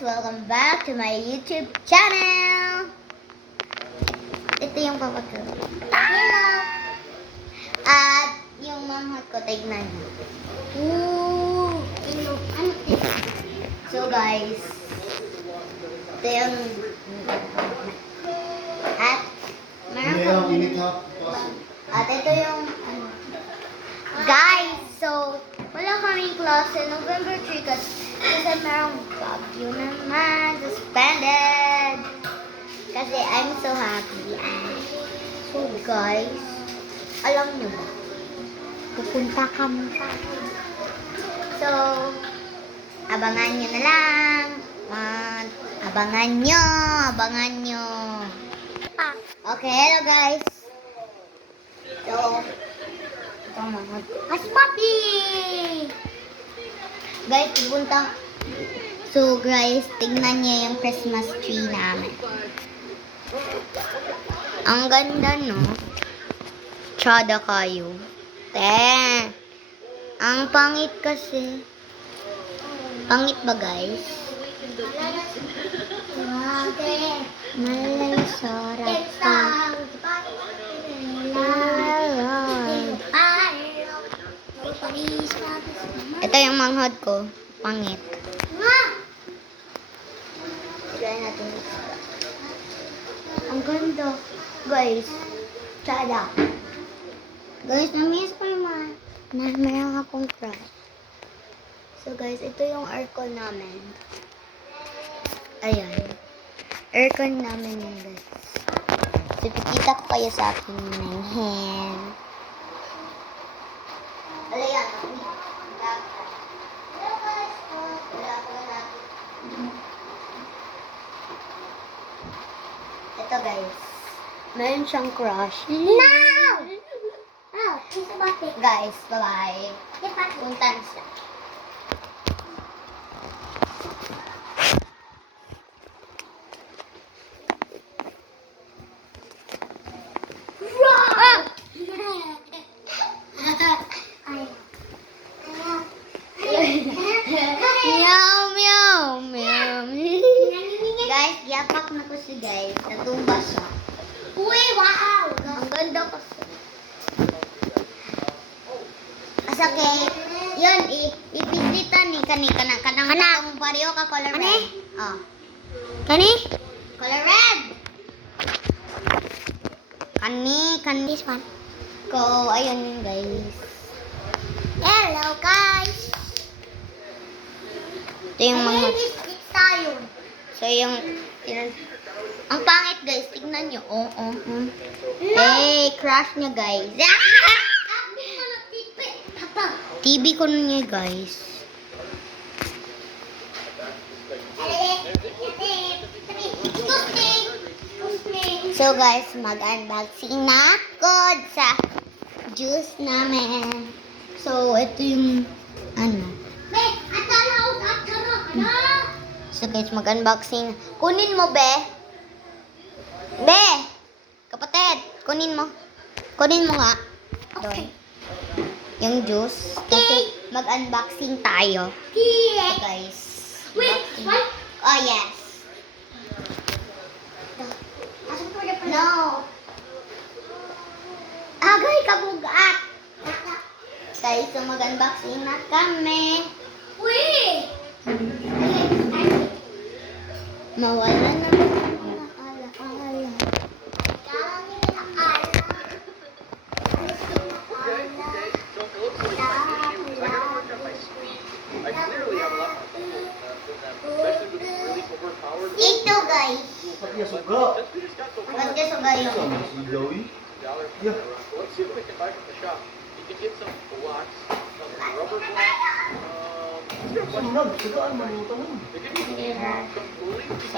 Welcome back to my YouTube channel! Ito yung papa ko. Hello! At yung mamahot ko, tignan nyo. Ooh! Ano ito? So guys, ito yung... At meron at ito yung... Guys, so wala kaming klase November 3 kasi merong bagyo naman, suspended. Kasi I'm so happy. So guys, alam nyo ba? Pupunta kami sa... So, abangan nyo na lang. Abangan nyo. Okay, hello guys. So, ito mga Mas Papi! Guys, pupunta. So guys, tingnan niyo yung Christmas tree namin. Ang ganda, no? Tsada kayo. Ang pangit kasi. Pangit ba, guys? Malalasarap pa. Ito yung manghod ko. Pangit. Try natin. Ang ganda. Guys. Tsada. Guys, na-miss ko naman. Meron akong crush. So guys, ito yung aircon namin. Ayan. Aircon namin yun, guys. So, pikita ko kayo sa aking manhen. Alayan. Ito guys. Meron siyang crush. No! Guys, bye-bye. Punta na siya. Guys, yapak na ko si guys. Natumba siya. Uy, wow! Ang ganda kasi. Asa kay, yun, ipisitan ni kanang pariyo ka color red. Oh. Kani? Color red. Kani. This one. Ko, ayun yun guys. Hello guys. Ito yung mga... So, yung... Ang pangit, guys. Tignan nyo. Hey, crush niya, guys. TV ko nun niya, guys. So, guys, mag-unboxing na ako sa juice namin. So, ito yung... So guys, mag-unboxing. Kunin mo, be. Be! Kapatid, kunin mo. Kunin mo nga. Okay. Yung juice. Kasi mag-unboxing tayo. So guys. Wait, what? Oh, yes. No. Agay, kabugat. Guys, so mag-unboxing na kami. Wait! Mawala na ala. Ito guys. Maganda suga yun. Let's see what we can buy from the shop. You can get some blocks, some rubber blocks. So,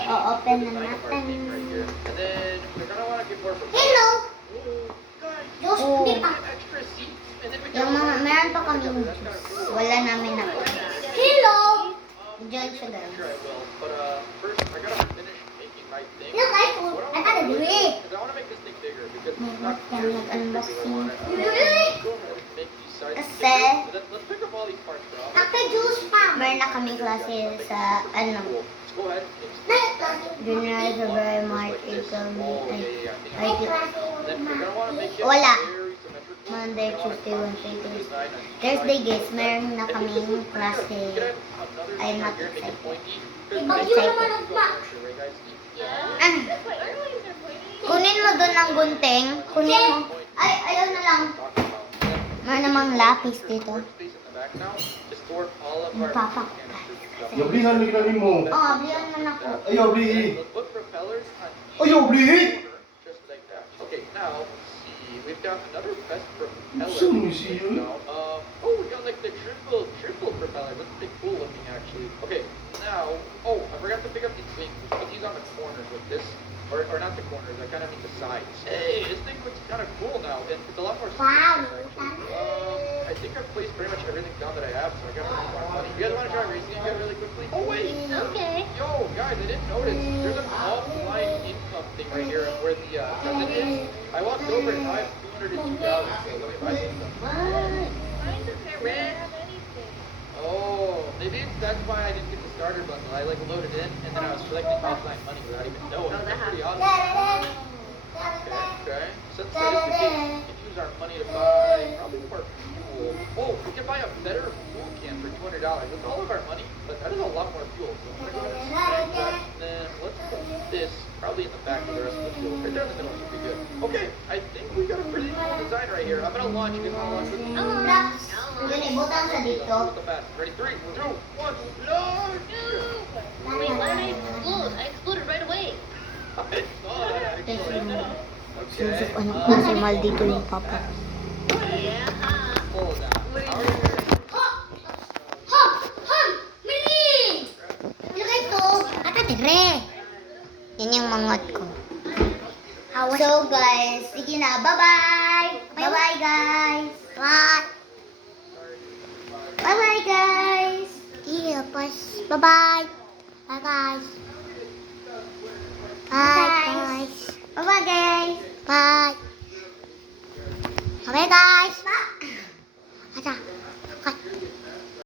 open na natin. And then we're gonna want to get more from Hello! guys. We have extra seats, and then we Yung mga, meron pa kami juice. Wala namin na. Hello! Diyan siya guys. Sure I will, but first I gotta finish making my thing. Look, I got a grip. Because I want to make this thing bigger because May it's not ba't yan nag-unboxing? go ahead and make these sides. Kasi, But let's pick up all these parts, bro. Naka-juice pa. meron na kaming klase sa, Cool. Let's go ahead. Junior, February, March, Like this. April, Oh, May, yeah. ay, Then we're gonna want to make it Wala. very symmetrical. Monday, We're gonna Tuesday, wanna Wednesday, copy Thursday. design on each Thursday, side. guys, meron na And we kaming can klase. get another I'm thing not right here, make it excited. pointy. Ibagyo naman ang Max. Right, guys? Ah, kunin mo doon ang gunting. Kunin mo. Ay, ayaw na lang. Talking about. Meron namang lapis dito. Workspace in the back now to store all of our Papa. canisters and stuff. Yablihan na ginanin mo. Oh, ablihan mo na ko. Ay, yabli. Let's put propellers on Ay, yabli. just like that. Okay, now let's see. We've got another best propeller. Saan mo siya? Now, oh, we got like the triple propeller. That's pretty cool looking actually. Okay, now, oh, I forgot to pick up these wings. Put these on the corners with this, or not the corners. I kind of mean the sides. Hey, this thing looks kind of cool now, and it's a lot more. Wow. I think I've placed pretty much everything down that I have, so I got a lot of money. You guys want to try racing again really quickly? Oh wait. Okay. Yo, guys, I didn't notice. There's an offline income thing right here where the present is. I walked over and I have 202,000, so let me buy some stuff. Oh, maybe that's why I didn't get the starter bundle. I like loaded in and then I was collecting offline money without even knowing. That's pretty awesome. Okay. Since that is the case, we can use our money to buy probably more fuel. Oh, we can buy a better fuel can for $200. That's all of our money, but that is a lot more fuel. So I'm gonna go ahead and snag that. And then let's put this probably in the back of the rest of the fuel. Right there in the middle should be good. Okay, I think we got a pretty cool design right here. I'm gonna launch. You guys wanna launch with me? Yun, ibutan sa dito. With the fast. Ready? 3, 2, 1, launch! Wait, why did I explode? I exploded right away. I saw that actually. Susok, ano klase maldito yung papa. Yeah. Hold on. Mini! Ilagay to. Ata dire. Yan yung mangot ko. So guys, sige na. Bye-bye. Bye-bye guys. Bye. Bye-bye guys. Yeah, bye-bye. Bye guys. Bye guys. Bye-bye guys. Bye. Bye guys.